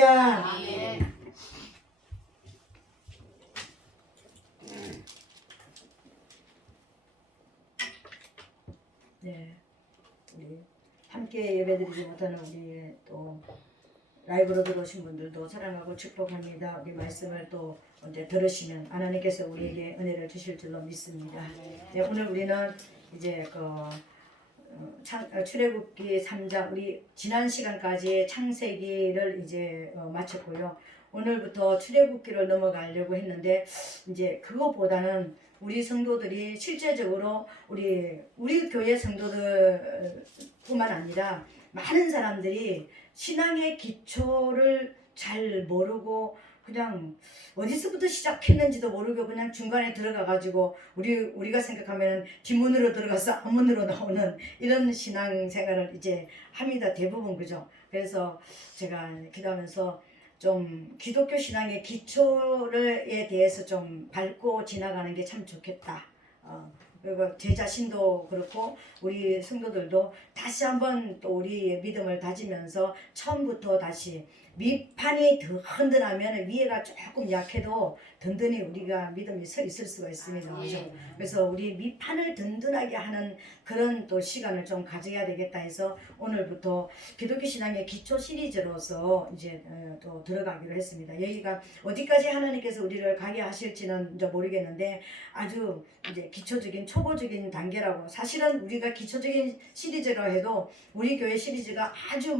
아멘. 네, 우리 함께 예배드리지 못하는 우리 또 라이브로 들어오신 분들도 사랑하고 축복합니다. 우리 말씀을 또 이제 들으시면 하나님께서 우리에게 은혜를 주실 줄로 믿습니다. 네, 오늘 우리는 이제 출애굽기 3장 우리 지난 시간까지 창세기를 이제 마쳤고요. 오늘부터 출애굽기를 넘어가려고 했는데 이제 그것보다는 우리 성도들이 실제적으로 우리 교회 성도들뿐만 아니라 많은 사람들이 신앙의 기초를 잘 모르고 그냥 어디서부터 시작했는지도 모르고 그냥 중간에 들어가가지고 우리가 생각하면 뒷문으로 들어가서 앞문으로 나오는 이런 신앙생활을 이제 합니다. 대부분 그죠. 그래서 제가 기도하면서 좀 기독교 신앙의 기초에 대해서 좀 밟고 지나가는 게 참 좋겠다. 그리고 제 자신도 그렇고 우리 성도들도 다시 한번 또 우리의 믿음을 다지면서 처음부터 다시 밑판이 더 든든하면 위에가 조금 약해도 든든히 우리가 믿음이 서 있을 수가 있습니다. 그렇죠? 그래서 우리 밑판을 든든하게 하는 그런 또 시간을 좀 가져야 되겠다 해서 오늘부터 기독교 신앙의 기초 시리즈로서 이제 또 들어가기로 했습니다. 여기가 어디까지 하나님께서 우리를 가게 하실지는 이제 모르겠는데 아주 이제 기초적인 초보적인 단계라고 사실은 우리가 기초적인 시리즈라 해도 우리 교회 시리즈가 아주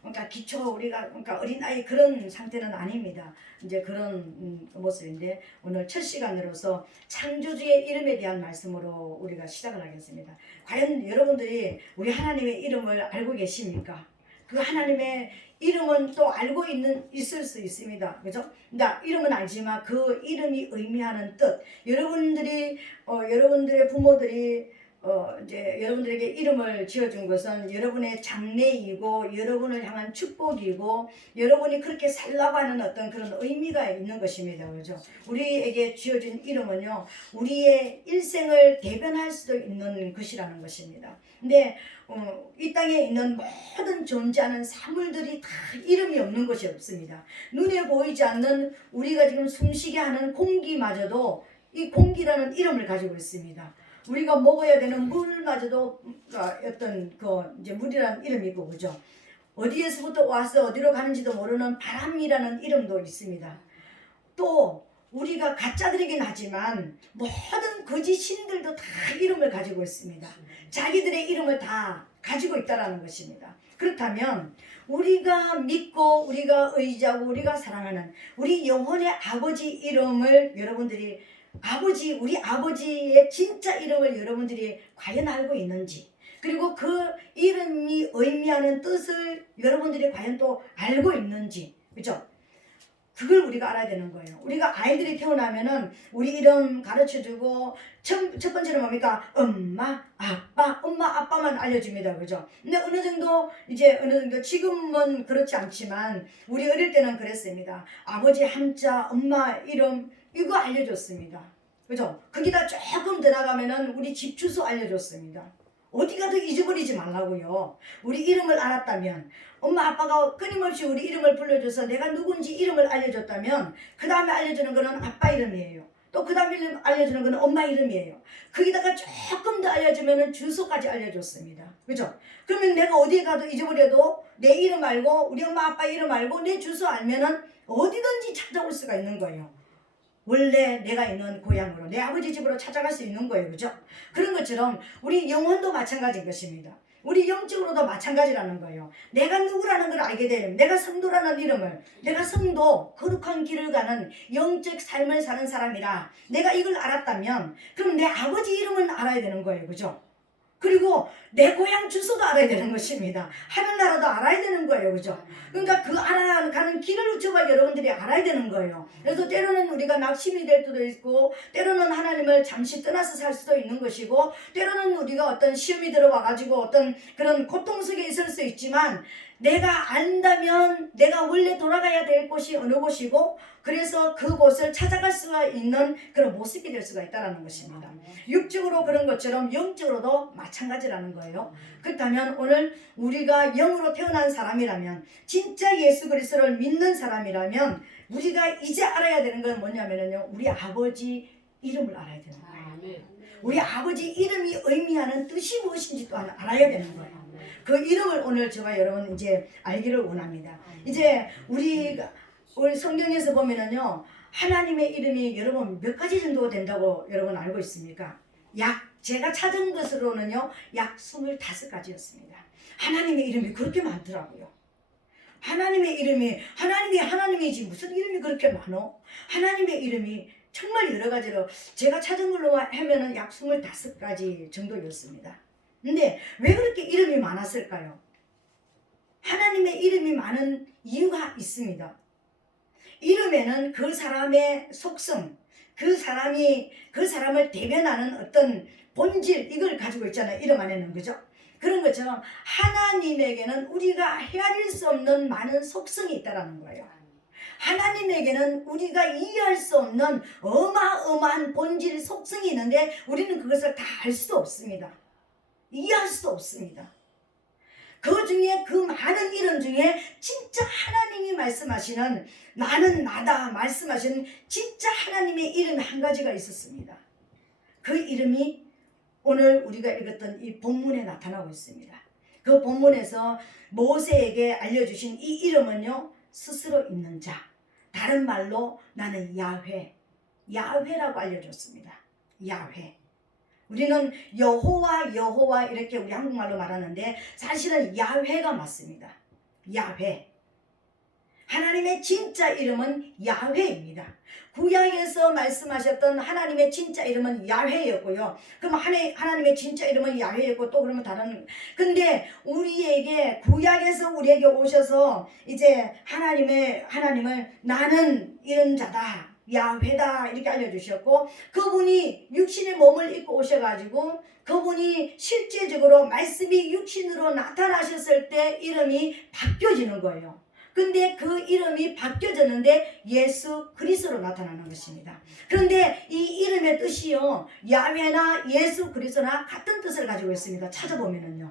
그러니까 기초 우리가 그러니까 어린아이 그런 상태는 아닙니다. 이제 그런 모습인데 오늘 첫 시간으로서 창조주의 이름에 대한 말씀으로 우리가 시작을 하겠습니다. 과연 여러분들이 우리 하나님의 이름을 알고 계십니까? 그 하나님의 이름은 또 알고 있을 수 있습니다. 그죠? 나 이름은 알지만 그 이름이 의미하는 뜻 여러분들의 부모들이 이제 여러분들에게 이름을 지어준 것은 여러분의 장래이고 여러분을 향한 축복이고 여러분이 그렇게 살라고 하는 어떤 그런 의미가 있는 것입니다. 그렇죠? 우리에게 지어진 이름은요 우리의 일생을 대변할 수도 있는 것이라는 것입니다. 근데 이 땅에 있는 모든 존재하는 사물들이 다 이름이 없는 것이 없습니다. 눈에 보이지 않는 우리가 지금 숨쉬게 하는 공기마저도 이 공기라는 이름을 가지고 있습니다. 우리가 먹어야 되는 물마저도 어떤 이제 물이라는 이름이 있고 그죠? 어디에서부터 와서 어디로 가는지도 모르는 바람이라는 이름도 있습니다. 또 우리가 가짜들이긴 하지만 모든 거짓 신들도 다 이름을 가지고 있습니다. 자기들의 이름을 다 가지고 있다라는 것입니다. 그렇다면 우리가 믿고 우리가 의지하고 우리가 사랑하는 우리 영혼의 아버지 이름을 여러분들이 우리 아버지의 진짜 이름을 여러분들이 과연 알고 있는지 그리고 그 이름이 의미하는 뜻을 여러분들이 과연 또 알고 있는지 그렇죠? 그걸 우리가 알아야 되는 거예요. 우리가 아이들이 태어나면은 우리 이름 가르쳐주고 첫 번째는 뭡니까? 엄마 아빠만 알려줍니다. 그죠? 근데 어느 정도 지금은 그렇지 않지만 우리 어릴 때는 그랬습니다. 아버지 한자 엄마 이름 이거 알려줬습니다. 그죠? 거기다 조금 들어가면은 우리 집 주소 알려줬습니다. 어디 가도 잊어버리지 말라고요. 우리 이름을 알았다면 엄마 아빠가 끊임없이 우리 이름을 불러줘서 내가 누군지 이름을 알려줬다면 그 다음에 알려주는 거는 아빠 이름이에요. 또 그 다음에 알려주는 거는 엄마 이름이에요. 거기다가 조금 더 알려주면 주소까지 알려줬습니다. 그죠? 그러면 내가 어디에 가도 잊어버려도 내 이름 알고 우리 엄마 아빠 이름 알고 내 주소 알면은 어디든지 찾아올 수가 있는 거예요. 원래 내가 있는 고향으로 내 아버지 집으로 찾아갈 수 있는 거예요. 그죠? 그런 것처럼 우리 영혼도 마찬가지인 것입니다. 우리 영적으로도 마찬가지라는 거예요. 내가 누구라는 걸 알게 되면 내가 성도라는 이름을 내가 성도 거룩한 길을 가는 영적 삶을 사는 사람이라 내가 이걸 알았다면 그럼 내 아버지 이름은 알아야 되는 거예요. 그죠? 그리고 내 고향 주소도 알아야 되는 것입니다. 하늘나라도 알아야 되는 거예요. 그죠? 그러니까 그 알아가는 길을 저가 여러분들이 알아야 되는 거예요. 그래서 때로는 우리가 낙심이 될 수도 있고 때로는 하나님을 잠시 떠나서 살 수도 있는 것이고 때로는 우리가 어떤 시험이 들어와가지고 어떤 그런 고통 속에 있을 수 있지만 내가 안다면 내가 원래 돌아가야 될 곳이 어느 곳이고 그래서 그곳을 찾아갈 수가 있는 그런 모습이 될 수가 있다는 것입니다. 육적으로 그런 것처럼 영적으로도 마찬가지라는 거예요. 그렇다면 오늘 우리가 영으로 태어난 사람이라면 진짜 예수 그리스도를 믿는 사람이라면 우리가 이제 알아야 되는 건 뭐냐면요, 우리 아버지 이름을 알아야 되는 거예요. 우리 아버지 이름이 의미하는 뜻이 무엇인지 또 알아야 되는 거예요. 그 이름을 오늘 저와 여러분 이제 알기를 원합니다. 이제 우리 성경에서 보면은요, 하나님의 이름이 여러분 몇 가지 정도 된다고 여러분 알고 있습니까? 제가 찾은 것으로는요, 약 25가지였습니다. 하나님의 이름이 그렇게 많더라고요. 하나님의 이름이 하나님이지 무슨 이름이 그렇게 많어? 하나님의 이름이 정말 여러 가지로 제가 찾은 걸로 하면은 약 25가지 정도였습니다. 근데 왜 그렇게 이름이 많았을까요? 하나님의 이름이 많은 이유가 있습니다. 이름에는 그 사람의 속성, 그 사람을 대변하는 어떤 본질, 이걸 가지고 있잖아요. 이름 안에는, 그죠? 그런 것처럼 하나님에게는 우리가 헤아릴 수 없는 많은 속성이 있다는 거예요. 하나님에게는 우리가 이해할 수 없는 어마어마한 본질, 속성이 있는데 우리는 그것을 다 알 수 없습니다. 이해할 수 없습니다. 그 중에 그 많은 이름 중에 진짜 하나님이 말씀하시는 나는 나다 말씀하시는 진짜 하나님의 이름이 한 가지가 있었습니다. 그 이름이 오늘 우리가 읽었던 이 본문에 나타나고 있습니다. 그 본문에서 모세에게 알려주신 이 이름은요, 스스로 있는 자, 다른 말로 나는 야훼라고 알려줬습니다. 야훼. 우리는 여호와 이렇게 우리 한국말로 말하는데 사실은 야훼가 맞습니다. 야훼. 하나님의 진짜 이름은 야훼입니다. 구약에서 말씀하셨던 하나님의 진짜 이름은 야훼였고요. 그럼 하나님의 진짜 이름은 야훼였고 또 그러면 다른, 근데 우리에게 구약에서 우리에게 오셔서 이제 하나님을 나는 이런 자다, 야훼다 이렇게 알려주셨고, 그분이 육신의 몸을 입고 오셔가지고 그분이 실제적으로 말씀이 육신으로 나타나셨을 때 이름이 바뀌어지는 거예요. 근데 그 이름이 바뀌어졌는데 예수 그리스도로 나타나는 것입니다. 그런데 이 이름의 뜻이요, 야훼나 예수 그리스도나 같은 뜻을 가지고 있습니다. 찾아보면은요,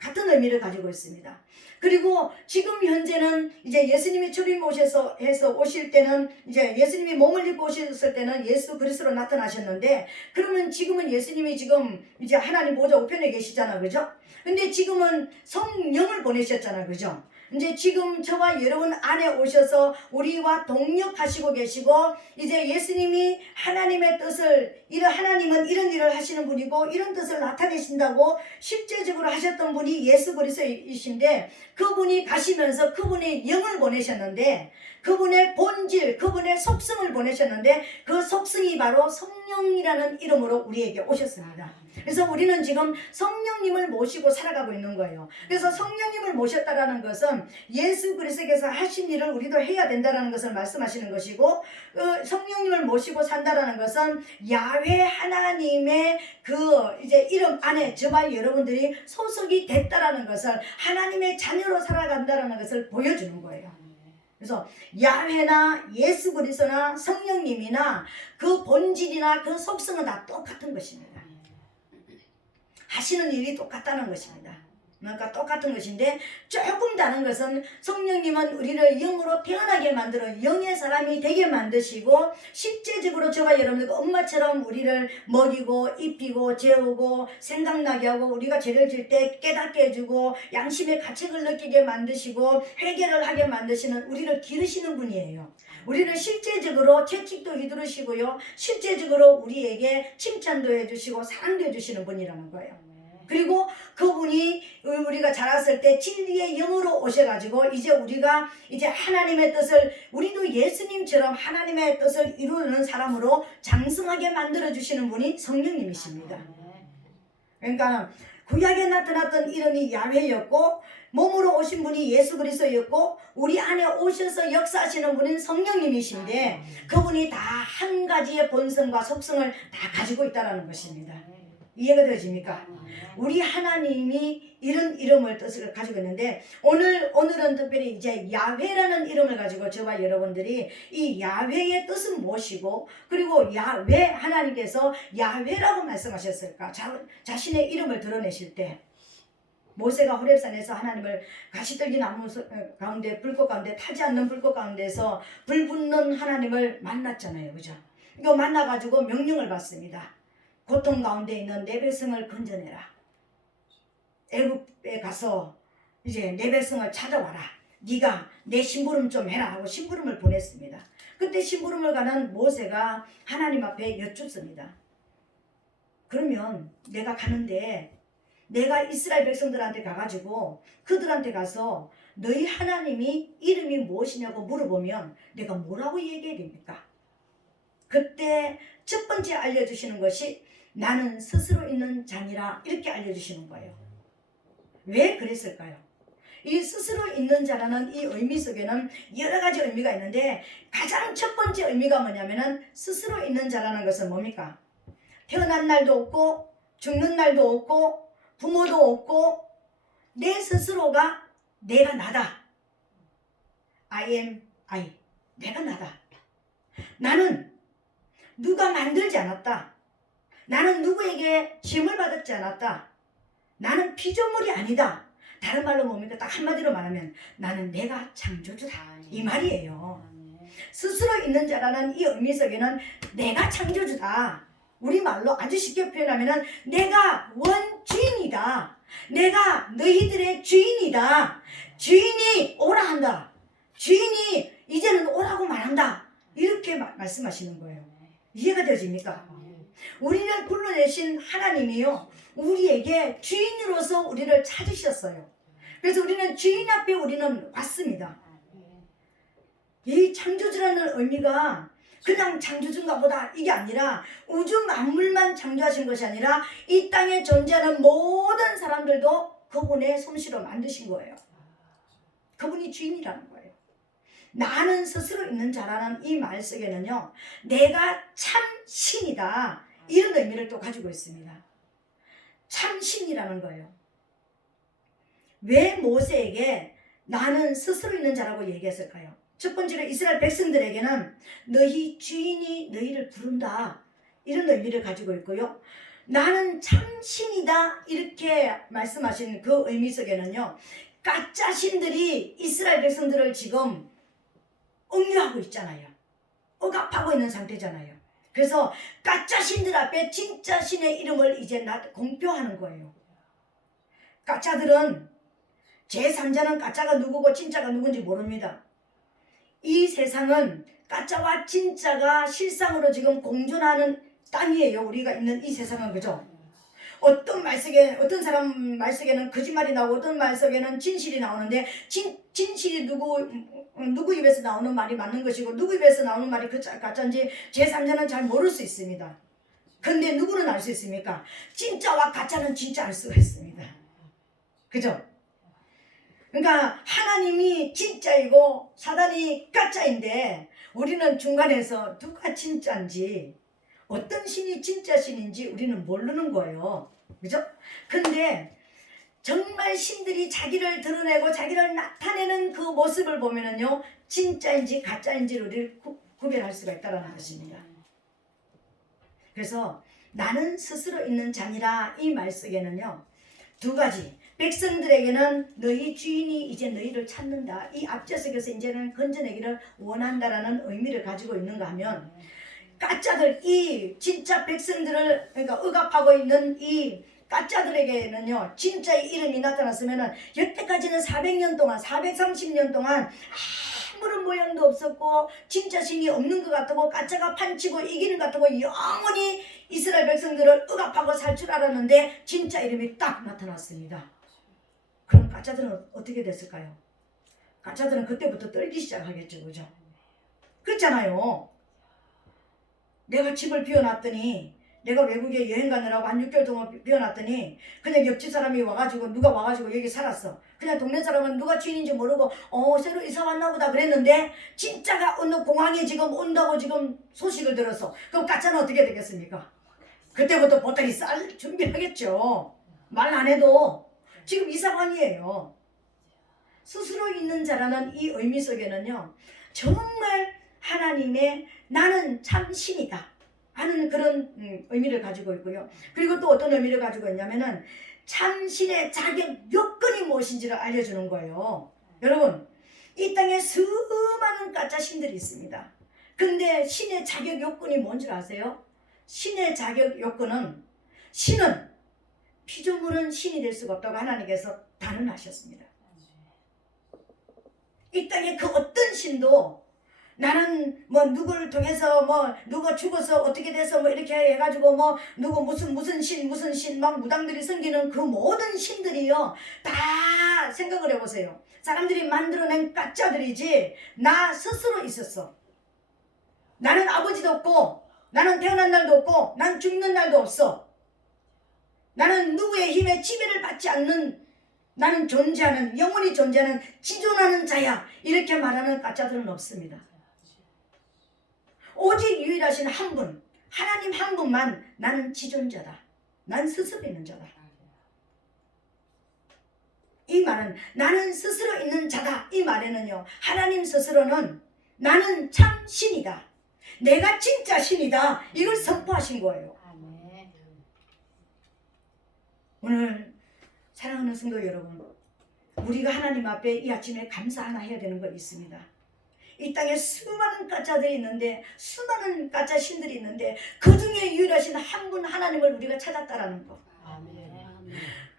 같은 의미를 가지고 있습니다. 그리고 지금 현재는 이제 예수님이 주님 오셔서 오실 때는 이제 예수님이 몸을 입고 오셨을 때는 예수 그리스도로 나타나셨는데, 그러면 지금은 예수님이 지금 이제 하나님 보좌 우편에 계시잖아, 그죠? 근데 지금은 성령을 보내셨잖아, 그죠? 이제 지금 저와 여러분 안에 오셔서 우리와 동역하시고 계시고, 이제 예수님이 하나님의 뜻을, 하나님은 이런 일을 하시는 분이고 이런 뜻을 나타내신다고 실제적으로 하셨던 분이 예수 그리스도이신데, 그분이 가시면서 그분의 영을 보내셨는데, 그분의 본질, 그분의 속성을 보내셨는데, 그 속성이 바로 성령이라는 이름으로 우리에게 오셨습니다. 그래서 우리는 지금 성령님을 모시고 살아가고 있는 거예요. 그래서 성령님을 모셨다라는 것은 예수 그리스도께서 하신 일을 우리도 해야 된다라는 것을 말씀하시는 것이고, 성령님을 모시고 산다라는 것은 야훼 하나님의 그 이제 이름 안에 저와 여러분들이 소속이 됐다라는 것을, 하나님의 자녀로 살아간다라는 것을 보여주는 거예요. 그래서 야훼나 예수 그리스도나 성령님이나 그 본질이나 그 속성은 다 똑같은 것입니다. 하시는 일이 똑같다는 것입니다. 그러니까 똑같은 것인데, 조금 다른 것은 성령님은 우리를 영으로 태어나게 만들어 영의 사람이 되게 만드시고, 실제적으로 저와 여러분들과 엄마처럼 우리를 먹이고 입히고 재우고 생각나게 하고, 우리가 죄를 질 때 깨닫게 해주고 양심의 가책을 느끼게 만드시고 회개를 하게 만드시는, 우리를 기르시는 분이에요. 우리를 실제적으로 채찍도 휘두르시고요, 실제적으로 우리에게 칭찬도 해주시고 사랑도 해주시는 분이라는 거예요. 그리고 그분이 우리가 자랐을 때 진리의 영으로 오셔가지고 이제 우리가 이제 하나님의 뜻을, 우리도 예수님처럼 하나님의 뜻을 이루는 사람으로 장성하게 만들어주시는 분이 성령님이십니다. 그러니까 구약에 나타났던 이름이 야훼였고, 몸으로 오신 분이 예수 그리스도였고, 우리 안에 오셔서 역사하시는 분은 성령님이신데, 그분이 다 한 가지의 본성과 속성을 다 가지고 있다는 것입니다. 이해가 되십니까? 우리 하나님이 이런 이름을 뜻을 가지고 있는데 오늘은 특별히 이제 야훼라는 이름을 가지고 저와 여러분들이 이 야훼의 뜻은 무엇이고 그리고 왜 하나님께서 야훼라고 말씀하셨을까? 자신의 이름을 드러내실 때 모세가 호렙산에서 하나님을 가시떨기 나무 가운데 불꽃 가운데 타지 않는 불꽃 가운데서 불 붙는 하나님을 만났잖아요. 그죠? 이거 만나가지고 명령을 받습니다. 고통 가운데 있는 내 백성을 건져내라. 애굽에 가서 이제 내 백성을 찾아와라. 네가 내 심부름 좀 해라 하고 심부름을 보냈습니다. 그때 심부름을 가는 모세가 하나님 앞에 여쭙습니다. 그러면 내가 가는데 내가 이스라엘 백성들한테 가가지고 그들한테 가서 너희 하나님이 이름이 무엇이냐고 물어보면 내가 뭐라고 얘기해야 됩니까? 그때 첫 번째 알려주시는 것이 나는 스스로 있는 자니라 이렇게 알려주시는 거예요. 왜 그랬을까요? 이 스스로 있는 자라는 이 의미 속에는 여러 가지 의미가 있는데 가장 첫 번째 의미가 뭐냐면은 스스로 있는 자라는 것은 뭡니까? 태어난 날도 없고 죽는 날도 없고 부모도 없고 내 스스로가 내가 나다. I am I. 내가 나다. 나는 누가 만들지 않았다. 나는 누구에게 지음을 받지 않았다. 나는 피조물이 아니다. 다른 말로 뭡니까? 딱 한마디로 말하면 나는 내가 창조주다. 이 말이에요. 스스로 있는 자라는 이 의미 속에는 내가 창조주다. 우리말로 아주 쉽게 표현하면 내가 원주인이다. 내가 너희들의 주인이다. 주인이 오라 한다. 주인이 이제는 오라고 말한다. 이렇게 말씀하시는 거예요. 이해가 되십니까? 우리를 불러내신 하나님이요 우리에게 주인으로서 우리를 찾으셨어요. 그래서 우리는 주인 앞에 우리는 왔습니다. 이 창조주라는 의미가 그냥 창조주인가 보다 이게 아니라 우주 만물만 창조하신 것이 아니라 이 땅에 존재하는 모든 사람들도 그분의 솜씨로 만드신 거예요. 그분이 주인이라는 거예요. 나는 스스로 있는 자라는 이 말 속에는요 내가 참 신이다 이런 의미를 또 가지고 있습니다. 참신이라는 거예요. 왜 모세에게 나는 스스로 있는 자라고 얘기했을까요? 첫 번째로 이스라엘 백성들에게는 너희 주인이 너희를 부른다 이런 의미를 가지고 있고요. 나는 참신이다 이렇게 말씀하신 그 의미 속에는요 가짜 신들이 이스라엘 백성들을 지금 억류하고 있잖아요. 억압하고 있는 상태잖아요. 그래서 가짜 신들 앞에 진짜 신의 이름을 이제 공표하는 거예요. 가짜들은 제3자는 가짜가 누구고 진짜가 누군지 모릅니다. 이 세상은 가짜와 진짜가 실상으로 지금 공존하는 땅이에요. 우리가 있는 이 세상은 그죠? 어떤 사람 말 속에는 거짓말이 나오고 어떤 말 속에는 진실이 나오는데 진실이 누구 입에서 나오는 말이 맞는 것이고 누구 입에서 나오는 말이 가짜인지 제3자는 잘 모를 수 있습니다. 근데 누구는 알 수 있습니까? 진짜와 가짜는 진짜 알 수가 있습니다. 그죠? 그러니까 하나님이 진짜이고 사단이 가짜인데 우리는 중간에서 누가 진짜인지 어떤 신이 진짜 신인지 우리는 모르는 거예요. 그죠? 근데 정말 신들이 자기를 드러내고 자기를 나타내는 그 모습을 보면은요 진짜인지 가짜인지를 우리를 구별할 수가 있다는 것입니다. 그래서 나는 스스로 있는 자니라 이 말 속에는요 두 가지 백성들에게는 너희 주인이 이제 너희를 찾는다. 이 앞좌석에서 이제는 건져내기를 원한다라는 의미를 가지고 있는가 하면 가짜들 이 진짜 백성들을 그러니까 억압하고 있는 이 가짜들에게는요 진짜의 이름이 나타났으면은 여태까지는 400년 동안 430년 동안 아무런 모양도 없었고 진짜 신이 없는 것 같고 가짜가 판치고 이기는 것 같고 영원히 이스라엘 백성들을 억압하고 살 줄 알았는데 진짜 이름이 딱 나타났습니다. 그럼 가짜들은 어떻게 됐을까요? 가짜들은 그때부터 떨기 시작하겠죠. 그죠? 그렇잖아요. 내가 집을 비워놨더니 내가 외국에 여행 가느라고 한 6개월 동안 비워놨더니 그냥 옆집 사람이 와가지고 누가 와가지고 여기 살았어. 그냥 동네 사람은 누가 주인인지 모르고 새로 이사 왔나 보다 그랬는데 진짜가 어느 공항에 지금 온다고 지금 소식을 들었어. 그럼 가짜는 어떻게 되겠습니까? 그때부터 보따리 쌀 준비하겠죠. 말 안 해도. 지금 이 상황이에요. 스스로 있는 자라는 이 의미 속에는요, 정말 하나님의 나는 참 신이다 하는 그런 의미를 가지고 있고요. 그리고 또 어떤 의미를 가지고 있냐면은 참신의 자격 요건이 무엇인지를 알려주는 거예요. 여러분, 이 땅에 수많은 가짜 신들이 있습니다. 근데 신의 자격 요건이 뭔 줄 아세요? 신의 자격 요건은, 신은 피조물은 신이 될 수가 없다고 하나님께서 단언하셨습니다. 이 땅에 그 어떤 신도 나는 뭐 누구를 통해서 뭐 누가 죽어서 어떻게 돼서 뭐 이렇게 해가지고 뭐 누구 무슨 신 막 무당들이 섬기는 그 모든 신들이요, 다 생각을 해보세요. 사람들이 만들어낸 가짜들이지 나 스스로 있었어. 나는 아버지도 없고, 나는 태어난 날도 없고, 난 죽는 날도 없어. 나는 누구의 힘에 지배를 받지 않는, 나는 존재하는, 영원히 존재하는 지존하는 자야, 이렇게 말하는 가짜들은 없습니다. 오직 유일하신 한 분, 하나님 한 분만 나는 지존자다, 난 스스로 있는 자다. 이 말은 나는 스스로 있는 자다, 이 말에는요, 하나님 스스로는 나는 참 신이다, 내가 진짜 신이다, 이걸 선포하신 거예요. 오늘 사랑하는 성도 여러분, 우리가 하나님 앞에 이 아침에 감사 하나 해야 되는 거 있습니다. 이 땅에 수많은 가짜들이 있는데, 수많은 가짜 신들이 있는데, 그 중에 유일하신 한 분 하나님을 우리가 찾았다라는 거.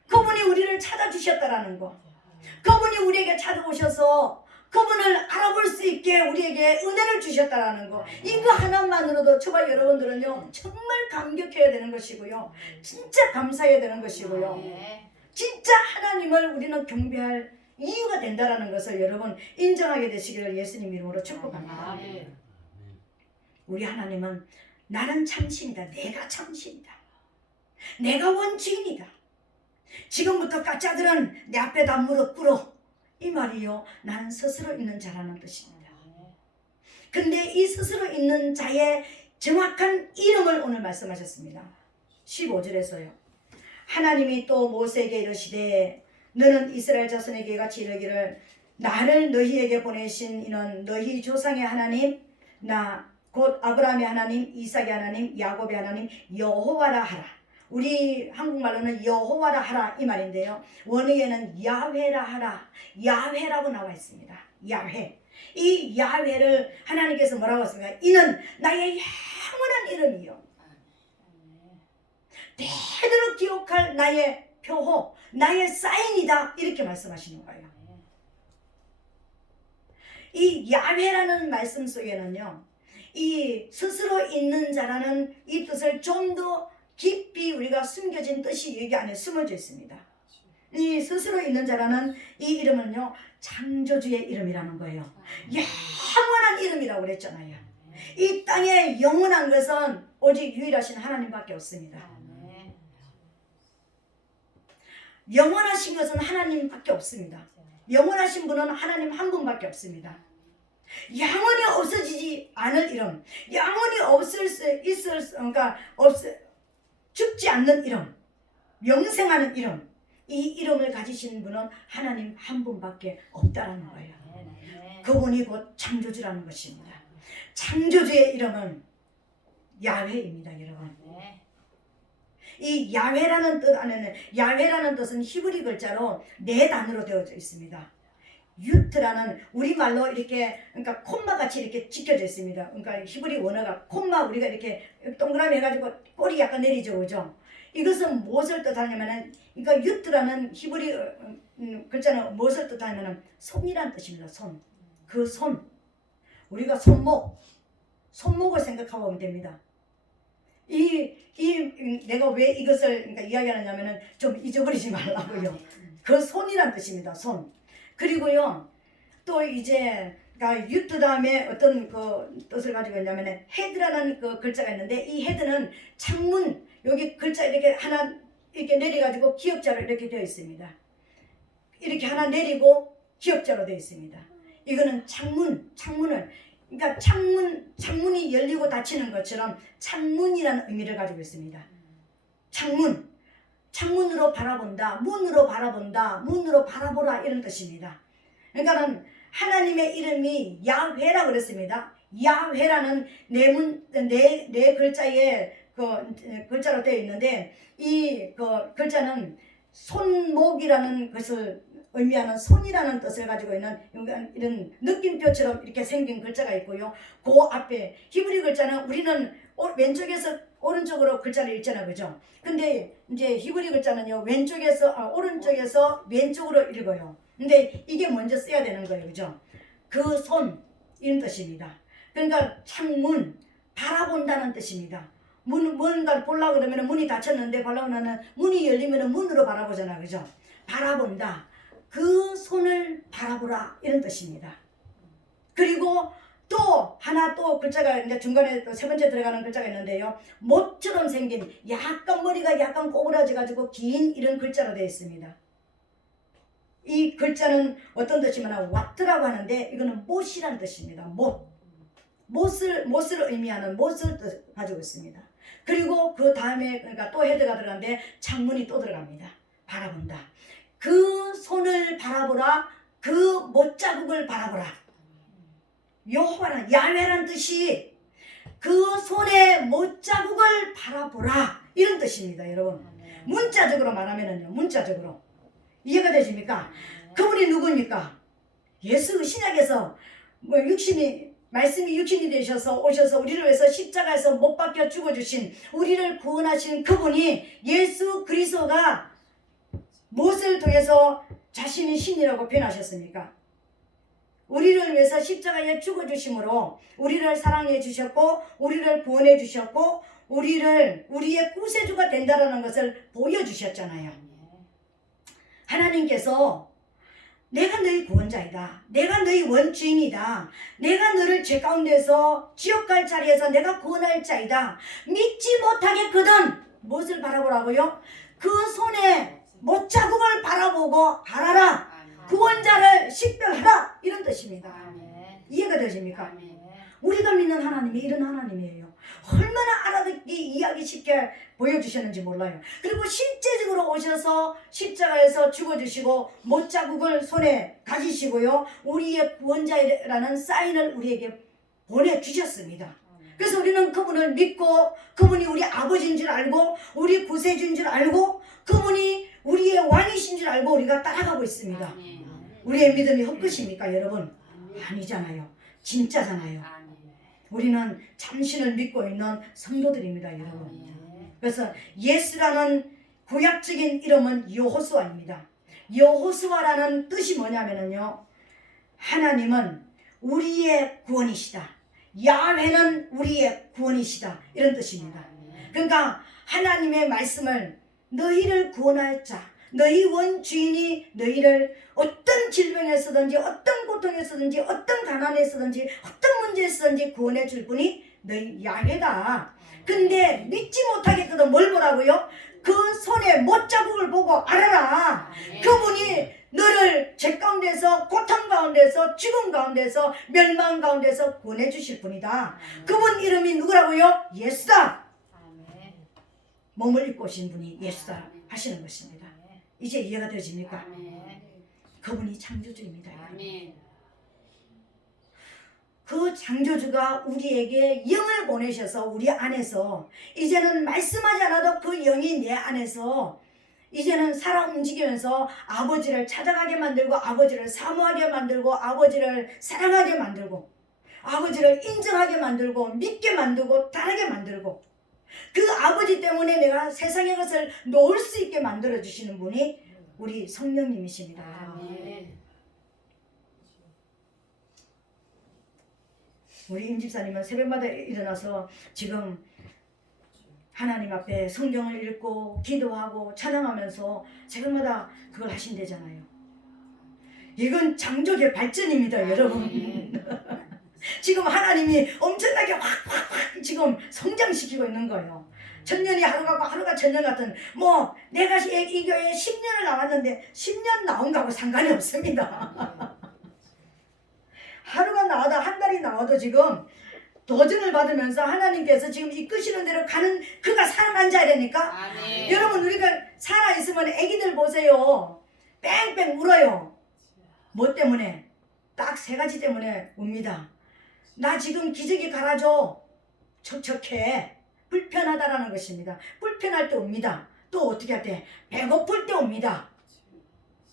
그분이 우리를 찾아주셨다라는 거. 그분이 우리에게 찾아오셔서 그분을 알아볼 수 있게 우리에게 은혜를 주셨다라는 거. 이거 하나만으로도 저와 여러분들은요, 정말 감격해야 되는 것이고요, 진짜 감사해야 되는 것이고요, 진짜 하나님을 우리는 경배할 이유가 된다라는 것을 여러분 인정하게 되시기를 예수님 이름으로 축복합니다. 우리 하나님은 나는 참신이다, 내가 참신이다, 내가 원주인이다. 지금부터 가짜들은 내 앞에다 무릎 꿇어, 이 말이요, 나는 스스로 있는 자라는 뜻입니다. 근데 이 스스로 있는 자의 정확한 이름을 오늘 말씀하셨습니다. 15절에서요. 하나님이 또 모세에게 이르시되 너는 이스라엘 자손에게 같이 이르기를 나를 너희에게 보내신 이는 너희 조상의 하나님 나 곧 아브라함의 하나님, 이삭의 하나님, 야곱의 하나님 여호와라 하라. 우리 한국말로는 여호와라 하라 이 말인데요, 원어에는 야훼라 하라, 야훼라고 나와 있습니다. 야훼. 이 야훼를 하나님께서 뭐라고 했습니까? 이는 나의 영원한 이름이요, 대대로 기억할 나의 표호, 나의 사인이다, 이렇게 말씀하시는 거예요. 이 야훼라는 말씀 속에는요, 이 스스로 있는 자라는 이 뜻을 좀 더 깊이 우리가 숨겨진 뜻이 여기 안에 숨어져 있습니다. 이 스스로 있는 자라는 이 이름은요, 창조주의 이름이라는 거예요. 영원한 이름이라고 그랬잖아요. 이 땅에 영원한 것은 오직 유일하신 하나님밖에 없습니다. 영원하신 것은 하나님밖에 없습니다. 영원하신 분은 하나님 한 분밖에 없습니다. 영원히 없어지지 않을 이름, 영원히 없을 수 있을 그러니까 죽지 않는 이름, 영생하는 이름, 이 이름을 가지신 분은 하나님 한 분밖에 없다라는 거예요. 그분이 곧 창조주라는 것입니다. 창조주의 이름은 야훼입니다, 여러분. 이 야훼라는 뜻 안에는, 야훼라는 뜻은 히브리 글자로 4단어로 되어져 있습니다. 유트라는 우리말로 이렇게, 그러니까 콤마 같이 이렇게 찍혀져 있습니다. 그러니까 히브리 원어가 콤마, 우리가 이렇게 동그라미 해가지고 꼬리 약간 내리죠, 그죠? 이것은 무엇을 뜻하냐면은, 그러니까 유트라는 히브리 글자는 무엇을 뜻하냐면은 손이란 뜻입니다. 손. 그 손. 우리가 손목을 생각하면 됩니다. 내가 왜 이것을 그러니까 이야기하느냐면은 좀 잊어버리지 말라고요. 그 손이란 뜻입니다. 손. 그리고요, 또 이제 그러니까 유트 다음에 어떤 그 뜻을 가지고 있냐면은 헤드라는 그 글자가 있는데, 이 헤드는 창문, 여기 글자 이렇게 하나 이렇게 내려가지고 기역자로 이렇게 되어 있습니다. 이렇게 하나 내리고 기역자로 되어 있습니다. 이거는 창문을, 그러니까 창문이 열리고 닫히는 것처럼 창문이라는 의미를 가지고 있습니다. 창문, 창문으로 바라본다, 문으로 바라본다, 문으로 바라보라 이런 뜻입니다. 그러니까는 하나님의 이름이 야훼라 그랬습니다. 야훼라는 네 글자의 그 글자로 되어 있는데 이 그 글자는 손목이라는 것을 의미하는 손이라는 뜻을 가지고 있는 이런 느낌표처럼 이렇게 생긴 글자가 있고요. 그 앞에 히브리 글자는 우리는 왼쪽에서 오른쪽으로 글자를 읽잖아요, 그죠? 근데 이제 히브리 글자는요 오른쪽에서 왼쪽으로 읽어요. 근데 이게 먼저 써야 되는 거예요, 그죠? 그 손 이런 뜻입니다. 그러니까 창문 바라본다는 뜻입니다. 뭔가를 보려고 그러면 문이 닫혔는데 보려고 하면 문이 열리면 문으로 바라보잖아, 그죠? 바라본다. 그 손을 바라보라 이런 뜻입니다. 그리고 또 하나 또 글자가 이제 중간에 또 세 번째 들어가는 글자가 있는데요. 못처럼 생긴 약간 머리가 약간 꼬부라져 가지고 긴 이런 글자로 되어 있습니다. 이 글자는 어떤 뜻이냐면 왓트라고 하는데 이거는 못이라는 뜻입니다. 못을 의미하는 못을 가지고 있습니다. 그리고 그 다음에 그러니까 또 헤드가 들어가는데 창문이 또 들어갑니다. 바라본다. 그 손을 바라보라. 그 못자국을 바라보라. 여호와란 야훼란 뜻이 그 손의 못자국을 바라보라 이런 뜻입니다, 여러분. 문자적으로 말하면은요, 문자적으로 이해가 되십니까? 그분이 누구입니까? 예수 신약에서 뭐 말씀이 육신이 되셔서 오셔서 우리를 위해서 십자가에서 못 박혀 죽어주신 우리를 구원하신 그분이 예수 그리스도가 무엇을 통해서 자신이 신이라고 표현하셨습니까? 우리를 위해서 십자가에 죽어주심으로 우리를 사랑해 주셨고 우리를 구원해 주셨고 우리의 구세주가 된다는 것을 보여주셨잖아요. 하나님께서 내가 너희 구원자이다. 내가 너희 원주인이다. 내가 너를 죄 가운데서 지옥 갈 자리에서 내가 구원할 자이다. 믿지 못하겠거든. 무엇을 바라보라고요? 그 손에 못자국을 바라보고 알아라. 구원자를 식별하라. 이런 뜻입니다. 이해가 되십니까? 우리가 믿는 하나님이 이런 하나님이에요. 얼마나 알아듣기 이해하기 쉽게 보여주셨는지 몰라요. 그리고 실제적으로 오셔서 십자가에서 죽어주시고 못자국을 손에 가지시고요. 우리의 구원자라는 사인을 우리에게 보내주셨습니다. 그래서 우리는 그분을 믿고 그분이 우리 아버지인 줄 알고 우리 구세주인 줄 알고 그분이 우리의 왕이신 줄 알고 우리가 따라가고 있습니다. 우리의 믿음이 헛것입니까, 여러분? 아니잖아요. 진짜잖아요. 우리는 참신을 믿고 있는 성도들입니다, 여러분. 그래서 예수라는 구약적인 이름은 여호수아입니다. 여호수아라는 뜻이 뭐냐면요, 하나님은 우리의 구원이시다. 야훼는 우리의 구원이시다. 이런 뜻입니다. 그러니까 하나님의 말씀을 너희를 구원할 자, 너희 원주인이 너희를 어떤 질병에서든지 어떤 고통에서든지 어떤 가난에서든지 어떤 문제에서든지 구원해 줄 분이 너희 야훼다. 근데 믿지 못하겠거든 뭘 보라고요? 그 손에 못자국을 보고 알아라. 그분이 너를 죄 가운데서 고통 가운데서 죽음 가운데서 멸망 가운데서 구원해 주실 분이다. 그분 이름이 누구라고요? 예수다. 몸을 입고 오신 분이 예수다 하시는 것입니다. 이제 이해가 되십니까? 그분이 창조주입니다. 그 창조주가 우리에게 영을 보내셔서 우리 안에서 이제는 말씀하지 않아도 그 영이 내 안에서 이제는 살아 움직이면서 아버지를 찾아가게 만들고 아버지를 사모하게 만들고 아버지를 사랑하게 만들고 아버지를 인정하게 만들고 믿게 만들고 따르게 만들고 그 아버지 때문에 내가 세상의 것을 놓을 수 있게 만들어 주시는 분이 우리 성령님이십니다. 아멘. 우리 임 집사님은 새벽마다 일어나서 지금 하나님 앞에 성경을 읽고 기도하고 찬양하면서 새벽마다 그걸 하신대잖아요. 이건 창조의 발전입니다, 여러분. 지금 하나님이 엄청나게 확 지금 성장시키고 있는 거예요. 천년이 하루 같고 하루가 천년 같은 뭐 내가 이 교회에 10년을 나왔는데 10년 나온 거하고 상관이 없습니다. 하루가 나와도 한 달이 나와도 지금 도전을 받으면서 하나님께서 지금 이끄시는 대로 가는 그가 살아난자야 되니까. 아멘. 여러분 우리가 살아있으면 애기들 보세요. 뺑뺑 울어요. 뭐 때문에? 딱 세 가지 때문에 웁니다. 나 지금 기저귀 갈아줘. 척척해. 불편하다라는 것입니다. 불편할 때 웁니다. 또 어떻게 할 때? 배고플 때 웁니다.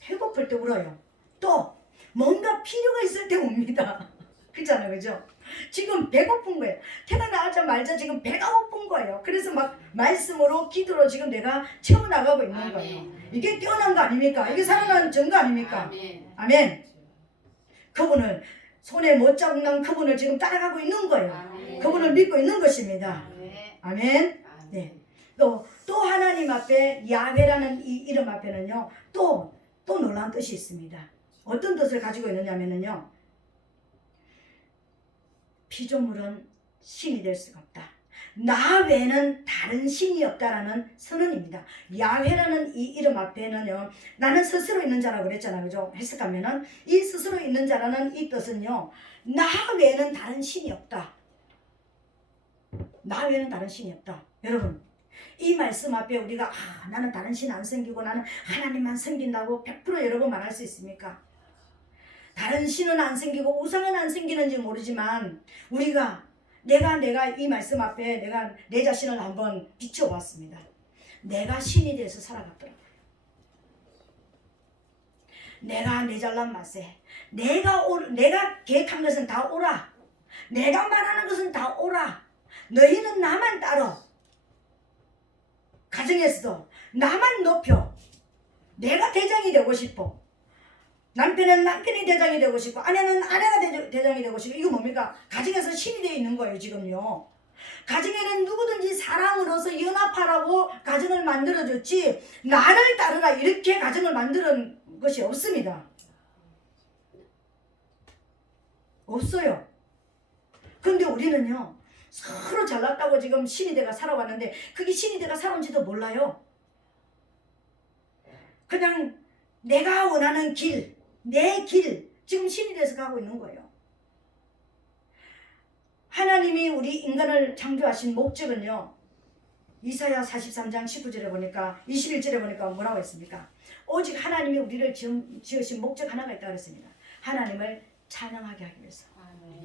배고플 때 울어요. 또 뭔가 필요가 있을 때 웁니다. 그렇잖아요. 그죠? 지금 배고픈 거예요. 태어나자마자 지금 배가 고픈 거예요. 그래서 막 말씀으로 기도로 지금 내가 채워나가고 있는 거예요. 이게 깨어난 거 아닙니까? 이게 살아난 증거 아닙니까? 아멘. 그분을 손에 못 잡는 그분을 지금 따라가고 있는 거예요. 그분을 믿고 있는 것입니다. 아멘. 네. 또 하나님 앞에 야훼라는 이 이름 앞에는요. 또 놀라운 뜻이 있습니다. 어떤 뜻을 가지고 있느냐면요. 피조물은 신이 될 수가 없다. 나 외에는 다른 신이 없다라는 선언입니다. 야훼라는 이 이름 앞에는요. 나는 스스로 있는 자라고 그랬잖아요. 그죠? 해석하면은 이 스스로 있는 자라는 이 뜻은요. 나 외에는 다른 신이 없다. 나 외에는 다른 신이 없다. 여러분 이 말씀 앞에 우리가 나는 다른 신 안 섬기고 나는 하나님만 섬긴다고 100% 여러분 말할 수 있습니까? 다른 신은 안 섬기고 우상은 안 섬기는지 모르지만 우리가 내가 이 말씀 앞에 내가 내 자신을 한번 비춰보았습니다. 내가 신이 돼서 살아갔더라고요. 내가 내 잘난 맛에 내가 계획한 것은 다 오라. 내가 말하는 것은 다 오라. 너희는 나만 따라. 가정에서도 나만 높여. 내가 대장이 되고 싶어. 남편은 남편이 대장이 되고 싶고 아내는 아내가 대장이 되고 싶고. 이거 뭡니까? 가정에서 신이 되어 있는 거예요 지금요. 가정에는 누구든지 사랑으로서 연합하라고 가정을 만들어줬지 나를 따르라 이렇게 가정을 만드는 것이 없습니다. 없어요. 근데 우리는요 서로 잘났다고 지금 신이 돼가 살아왔는데 그게 신이 돼가 살아온지도 몰라요. 그냥 내가 원하는 길, 내 길 지금 신이 돼서 가고 있는 거예요. 하나님이 우리 인간을 창조하신 목적은요. 이사야 43장 19절에 보니까 21절에 보니까 뭐라고 했습니까? 오직 하나님이 우리를 지으신 목적 하나가 있다고 했습니다. 하나님을 찬양하게 하기 위해서.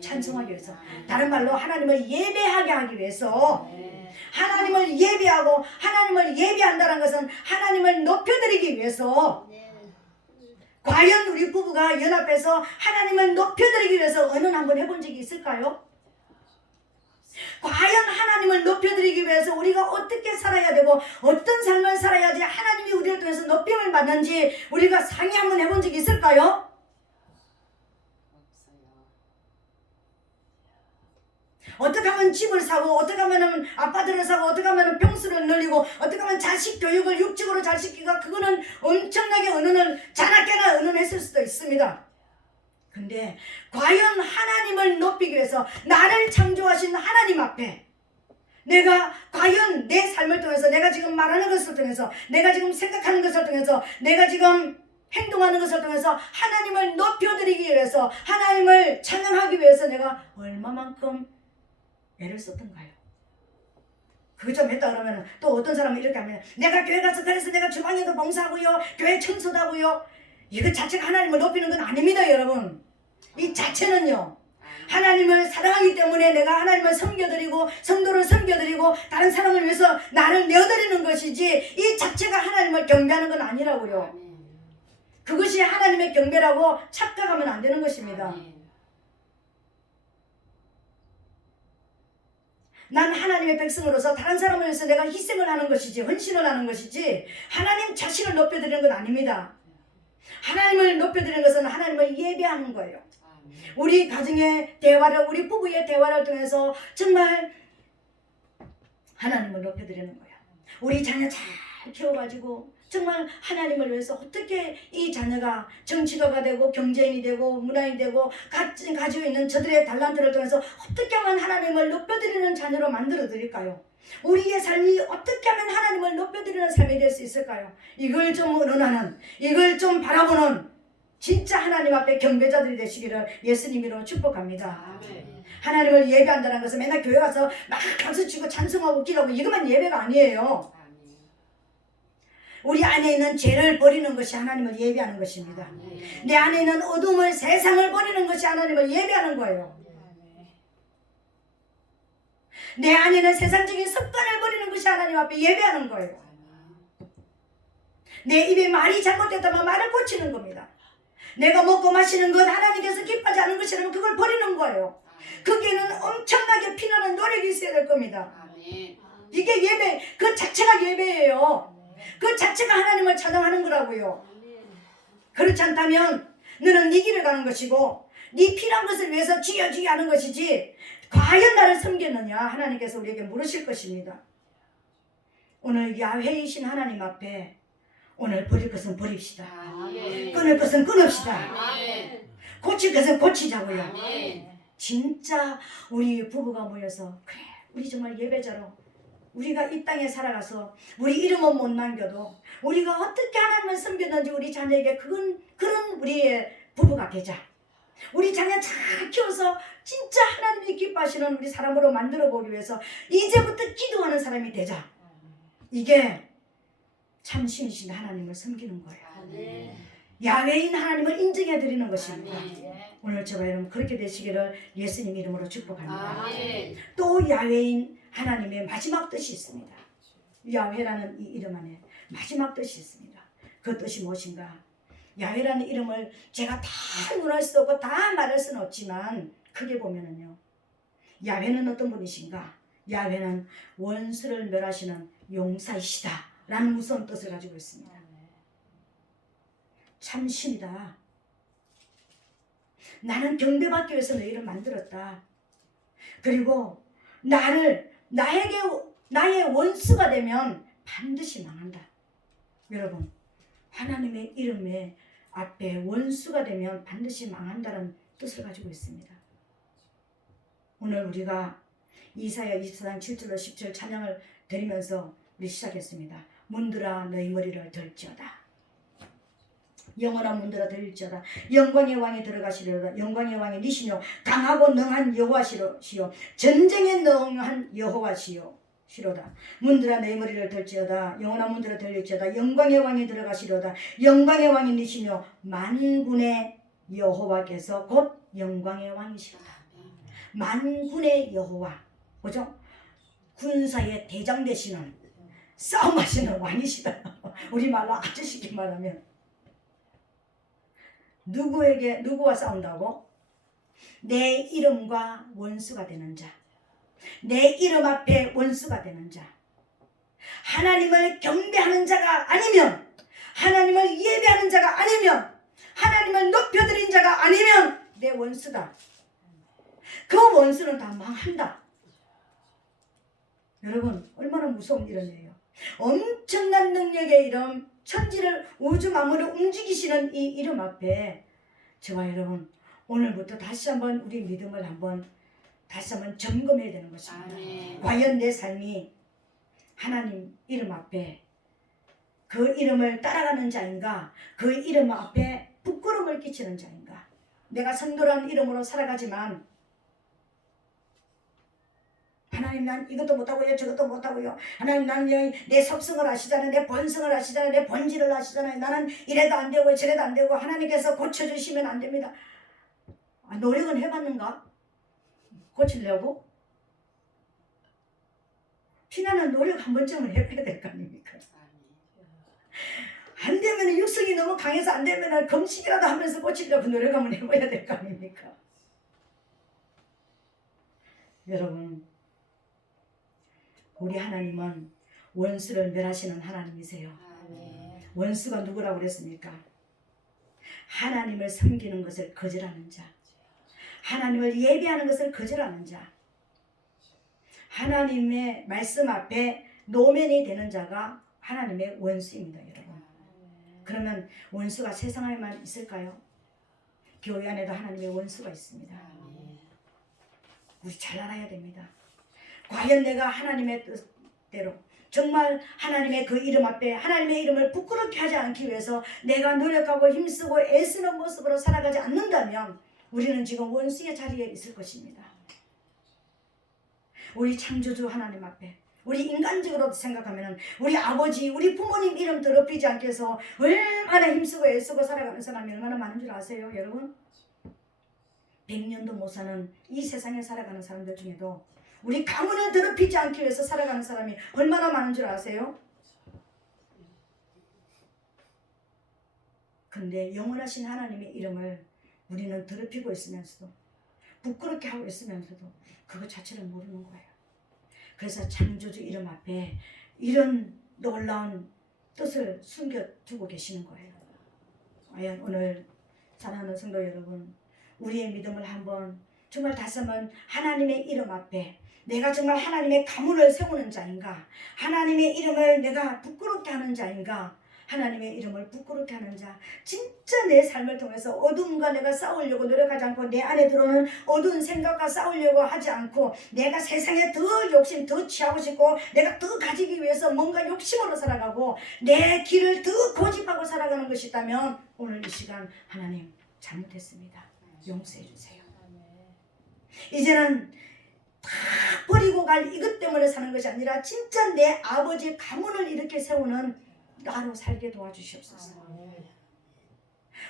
찬송하기 위해서. 다른 말로 하나님을 예배하게 하기 위해서. 하나님을 예배하고 하나님을 예배한다는 것은 하나님을 높여드리기 위해서. 과연 우리 부부가 연합해서 하나님을 높여드리기 위해서 언언 한번 해본 적이 있을까요? 과연 하나님을 높여드리기 위해서 우리가 어떻게 살아야 되고 어떤 삶을 살아야지 하나님이 우리를 통해서 높임을 받는지 우리가 상의 한번 해본 적이 있을까요? 어떻게 하면 집을 사고 어떻게 하면 아파트를 사고 어떻게 하면 평수를 늘리고 어떻게 하면 자식 교육을 육적으로 잘 시키고 그거는 엄청나게 언어를 자나깨나 언어했을 수도 있습니다. 근데 과연 하나님을 높이기 위해서 나를 창조하신 하나님 앞에 내가 과연 내 삶을 통해서 내가 지금 말하는 것을 통해서 내가 지금 생각하는 것을 통해서 내가 지금 행동하는 것을 통해서 하나님을 높여드리기 위해서 하나님을 찬양하기 위해서 내가 얼마만큼 애를 썼던가요? 그거 좀 했다 그러면 또 어떤 사람은 이렇게 하면 내가 교회 가서 그래서 내가 주방에도 봉사하고요 교회 청소도 하고요. 이거 자체가 하나님을 높이는 건 아닙니다 여러분. 이 자체는요 하나님을 사랑하기 때문에 내가 하나님을 섬겨드리고 성도를 섬겨드리고 다른 사람을 위해서 나를 내어드리는 것이지 이 자체가 하나님을 경배하는 건 아니라고요. 그것이 하나님의 경배라고 착각하면 안 되는 것입니다. 난 하나님의 백성으로서 다른 사람을 위해서 내가 희생을 하는 것이지 헌신을 하는 것이지 하나님 자신을 높여드리는 건 아닙니다. 하나님을 높여드리는 것은 하나님을 예배하는 거예요. 우리 가정의 대화를 우리 부부의 대화를 통해서 정말 하나님을 높여드리는 거예요. 우리 자녀 잘 키워가지고 정말 하나님을 위해서 어떻게 이 자녀가 정치가가 되고 경제인이 되고 문화인이 되고 가지고 있는 저들의 달란트를 통해서 어떻게 하면 하나님을 높여드리는 자녀로 만들어 드릴까요? 우리의 삶이 어떻게 하면 하나님을 높여드리는 삶이 될 수 있을까요? 이걸 좀 의논하는 이걸 좀 바라보는 진짜 하나님 앞에 경배자들이 되시기를 예수님 이름으로 축복합니다. 아멘. 하나님을 예배한다는 것은 맨날 교회 가서 막 박수치고 찬송하고 기도하고 이것만 예배가 아니에요. 아멘. 우리 안에 있는 죄를 버리는 것이 하나님을 예배하는 것입니다. 아멘. 내 안에 있는 어둠을, 세상을 버리는 것이 하나님을 예배하는 거예요. 아멘. 내 안에 있는 세상적인 습관을 버리는 것이 하나님 앞에 예배하는 거예요. 내 입에 말이 잘못됐다면 말을 고치는 겁니다. 내가 먹고 마시는 것 하나님께서 기뻐하지 않은 것이라면 그걸 버리는 거예요. 거기에는 엄청나게 피나는 노력이 있어야 될 겁니다. 아멘. 이게 예배, 그 자체가 예배예요. 그 자체가 하나님을 찬양하는 거라고요. 그렇지 않다면 너는 네 길을 가는 것이고 네 필요한 것을 위해서 쥐어쥐게 하는 것이지 과연 나를 섬겼느냐 하나님께서 우리에게 물으실 것입니다. 오늘 야훼이신 하나님 앞에 오늘 버릴 것은 버립시다. 아멘. 끊을 것은 끊읍시다. 아멘. 고칠 것은 고치자고요. 아멘. 진짜 우리 부부가 모여서 그래 우리 정말 예배자로 우리가 이 땅에 살아가서 우리 이름은 못 남겨도 우리가 어떻게 하나님을 섬겼는지 우리 자녀에게 그런 우리의 부부가 되자. 우리 자녀 잘 키워서 진짜 하나님이 기뻐하시는 우리 사람으로 만들어 보기 위해서 이제부터 기도하는 사람이 되자. 이게 참 신이신 하나님을 섬기는 거예요. 아멘. 야훼인 하나님을 인정해 드리는 것입니다. 아멘. 오늘 저와 여러분 그렇게 되시기를 예수님 이름으로 축복합니다. 아멘. 또 야훼인 하나님의 마지막 뜻이 있습니다. 야훼라는 이 이름 안에 마지막 뜻이 있습니다. 그 뜻이 무엇인가? 야훼라는 이름을 제가 다 논할 수 없고 다 말할 수는 없지만 크게 보면은요. 야훼는 어떤 분이신가? 야훼는 원수를 멸하시는 용사이시다 라는 무서운 뜻을 가지고 있습니다. 참 신이다. 나는 경배받기 위해서 너희를 만들었다. 그리고 나의 원수가 되면 반드시 망한다. 여러분, 하나님의 이름에 앞에 원수가 되면 반드시 망한다는 뜻을 가지고 있습니다. 오늘 우리가 이사야 24장 7절로 10절 찬양을 드리면서 우리 시작했습니다. 문들아 너희 머리를 들지어다. 영원한 문들아 들지어다. 영광의 왕이 들어가시려다. 영광의 왕이 니시뇨 강하고 능한 여호와시요 전쟁에 능한 여호와시요 시로다. 문들아 너희 머리를 들지어다. 영원한 문들아 들릴지어다. 영광의 왕이 들어가시려다. 영광의 왕이 니시뇨 만군의 여호와께서 곧 영광의 왕이시로다. 만군의 여호와, 그죠? 군사의 대장 되시는 싸움하시는 왕이시다. 우리말로 아주 쉽게 말하면 누구와 싸운다고? 내 이름과 원수가 되는 자, 내 이름 앞에 원수가 되는 자, 하나님을 경배하는 자가 아니면, 하나님을 예배하는 자가 아니면, 하나님을 높여드린 자가 아니면 내 원수다. 그 원수는 다 망한다. 여러분 얼마나 무서운 일이에요. 엄청난 능력의 이름, 천지를 우주 만물을 움직이시는 이 이름 앞에 저와 여러분 오늘부터 다시 한번 우리 믿음을 다시 한번 점검해야 되는 것입니다. 아멘. 과연 내 삶이 하나님 이름 앞에 그 이름을 따라가는 자인가, 그 이름 앞에 부끄러움을 끼치는 자인가. 내가 성도라는 이름으로 살아가지만 하나님 난 이것도 못하고요 저것도 못하고요. 하나님 나는 내 속성을 아시잖아요. 내 본성을 아시잖아요. 내 본질을 아시잖아요. 나는 이래도 안 되고 저래도 안 되고 하나님께서 고쳐주시면 안 됩니다. 노력은 해봤는가? 고치려고? 피나는 노력 한 번쯤은 해봐야 될 거 아닙니까? 안 되면 육성이 너무 강해서 안 되면 금식이라도 하면서 고치려고 노력 한번 해봐야 될 거 아닙니까? 여러분 우리 하나님은 원수를 멸하시는 하나님이세요. 아멘. 원수가 누구라고 그랬습니까? 하나님을 섬기는 것을 거절하는 자, 하나님을 예배하는 것을 거절하는 자, 하나님의 말씀 앞에 노면이 되는 자가 하나님의 원수입니다. 여러분 그러면 원수가 세상에만 있을까요? 교회 안에도 하나님의 원수가 있습니다. 우리 잘 알아야 됩니다. 과연 내가 하나님의 뜻대로 정말 하나님의 그 이름 앞에 하나님의 이름을 부끄럽게 하지 않기 위해서 내가 노력하고 힘쓰고 애쓰는 모습으로 살아가지 않는다면 우리는 지금 원수의 자리에 있을 것입니다. 우리 창조주 하나님 앞에 우리 인간적으로 생각하면 우리 아버지 우리 부모님 이름 더럽히지 않게 해서 얼마나 힘쓰고 애쓰고 살아가는 사람이 얼마나 많은 줄 아세요 여러분? 100년도 못 사는 이 세상에 살아가는 사람들 중에도 우리 가문을 더럽히지 않기 위해서 살아가는 사람이 얼마나 많은 줄 아세요? 근데 영원하신 하나님의 이름을 우리는 더럽히고 있으면서도 부끄럽게 하고 있으면서도 그것 자체를 모르는 거예요. 그래서 창조주 이름 앞에 이런 놀라운 뜻을 숨겨두고 계시는 거예요. 과연 오늘 사랑하는 성도 여러분, 우리의 믿음을 한번 정말 다시 한번 하나님의 이름 앞에 내가 정말 하나님의 가문을 세우는 자인가, 하나님의 이름을 내가 부끄럽게 하는 자인가, 하나님의 이름을 부끄럽게 하는 자, 진짜 내 삶을 통해서 어둠과 내가 싸우려고 노력하지 않고 내 안에 들어오는 어두운 생각과 싸우려고 하지 않고 내가 세상에 더 욕심 더 취하고 싶고 내가 더 가지기 위해서 뭔가 욕심으로 살아가고 내 길을 더 고집하고 살아가는 것이 있다면 오늘 이 시간 하나님 잘못했습니다. 용서해 주세요. 이제는 다 버리고 갈 이것 때문에 사는 것이 아니라 진짜 내 아버지 가문을 이렇게 세우는 나로 살게 도와주시옵소서.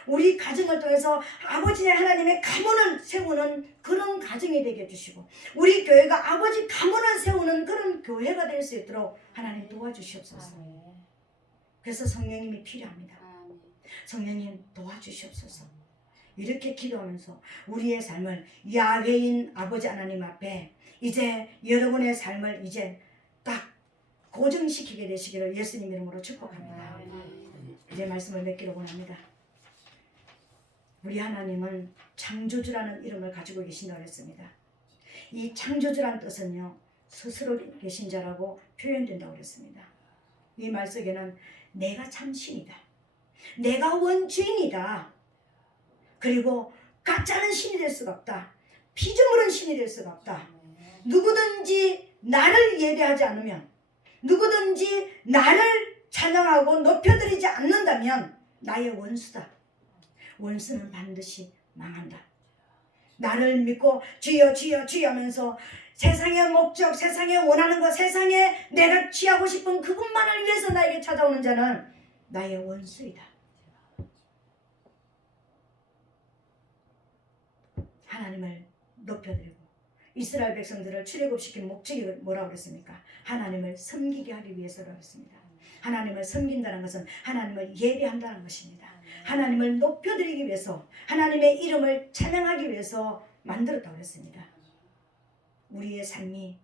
우리 가정을 통해서 아버지의 하나님의 가문을 세우는 그런 가정이 되게 해주시고 우리 교회가 아버지 가문을 세우는 그런 교회가 될 수 있도록 하나님 도와주시옵소서. 그래서 성령님이 필요합니다. 성령님 도와주시옵소서. 이렇게 기도하면서 우리의 삶을 야훼인 아버지 하나님 앞에 이제 여러분의 삶을 이제 딱 고정시키게 되시기를 예수님 이름으로 축복합니다. 이제 말씀을 맺기로 원합니다. 우리 하나님은 창조주라는 이름을 가지고 계신다고 했습니다. 이 창조주라는 뜻은요 스스로 계신 자라고 표현된다고 했습니다. 이 말 속에는 내가 참 신이다, 내가 원주인이다, 그리고 가짜는 신이 될 수가 없다, 피조물은 신이 될 수가 없다, 누구든지 나를 예배하지 않으면, 누구든지 나를 찬양하고 높여드리지 않는다면 나의 원수다. 원수는 반드시 망한다. 나를 믿고 주여 주여 주여 하면서 세상의 목적, 세상에 원하는 것, 세상에 내가 취하고 싶은 그것만을 위해서 나에게 찾아오는 자는 나의 원수이다. 하나님을 높여드리고 이스라엘 백성들을 출애굽시킨 목적이 뭐라고 그랬습니까? 하나님을 섬기게 하기 위해서라고 했습니다. 하나님을 섬긴다는 것은 하나님을 예배한다는 것입니다. 하나님을 높여드리기 위해서, 하나님의 이름을 찬양하기 위해서 만들었다고 했습니다. 우리의 삶이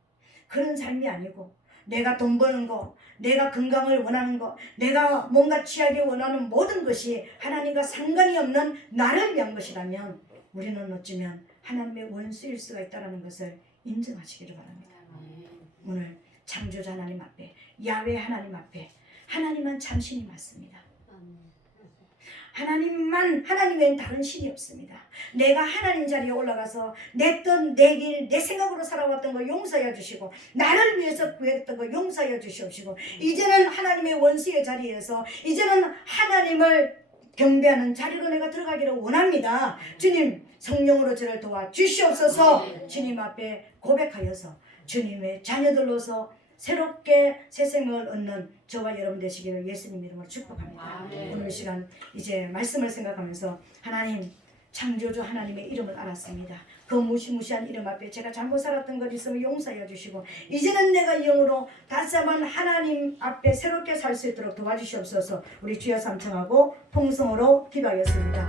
그런 삶이 아니고 내가 돈 버는 거, 내가 건강을 원하는 거, 내가 뭔가 취하기 원하는 모든 것이 하나님과 상관이 없는 나를 위한 것이라면 우리는 어쩌면 하나님의 원수일 수가 있다는 것을 인정하시기를 바랍니다. 오늘 창조자 하나님 앞에, 야훼 하나님 앞에 하나님만 참 신이 맞습니다. 하나님만, 하나님 외엔 다른 신이 없습니다. 내가 하나님 자리에 올라가서 내 뜻, 내 길, 내 생각으로 살아왔던 거 용서해 주시고 나를 위해서 구했던 거 용서해 주시옵시고 이제는 하나님의 원수의 자리에서 이제는 하나님을 경배하는 자리로 내가 들어가기를 원합니다. 주님 성령으로 저를 도와 주시옵소서. 주님 앞에 고백하여서 주님의 자녀들로서 새롭게 새 생명을 얻는 저와 여러분 되시기를 예수님 이름으로 축복합니다. 오늘 시간 이제 말씀을 생각하면서 하나님 창조주 하나님의 이름을 알았습니다. 그 무시무시한 이름 앞에 제가 잘못 살았던 것 있으면 용서해 주시고 이제는 내가 영으로 다시 한번 하나님 앞에 새롭게 살 수 있도록 도와주시옵소서. 우리 주여 삼청하고 통성으로 기도하겠습니다.